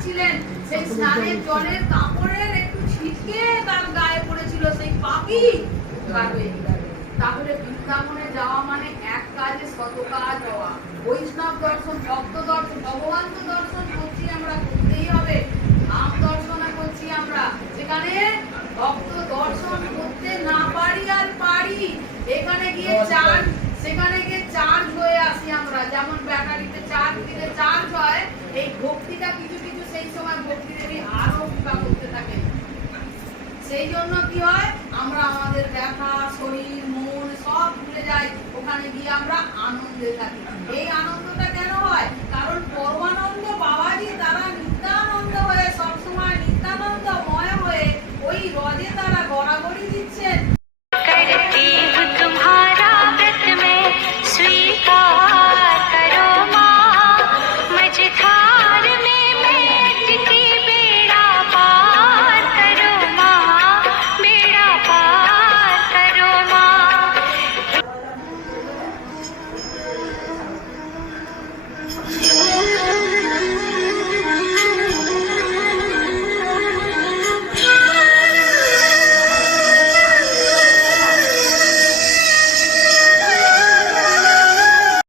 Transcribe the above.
যাচ্ছিলেন, সেই স্নানের জলের কাপড়ের একটু ছিটকে তার গায়ে পড়েছিল, সেই পাপই তাহলে বৃন্দাবনে যাওয়া মানে এক কাজে শত কাজ হওয়া। বৈষ্ণব দর্শন, ভক্ত দর্শন, ভগবান তো দর্শন করছি আমরা, করতেই হবে। ধাম দর্শন করছি আমরা, যেখানে ভক্ত দর্শন করতে না পারি আর পারি, এখানে গিয়ে চার্জ, সেখানে গিয়ে চার্জ হয়ে আসি আমরা। যেমন ব্যাটারিতে চার্জ দিলে চার্জ হয়, এই ভক্তিটা কিছু কিছু সেই সময় ভক্তি দেবী আরো কৃপা করতে থাকে। সেই জন্য কি হয়, আমরা আমাদের ব্যথা, শরীর, মন সব ভুলে যাই, ওখানে গিয়ে আমরা আনন্দে থাকি। এই আনন্দ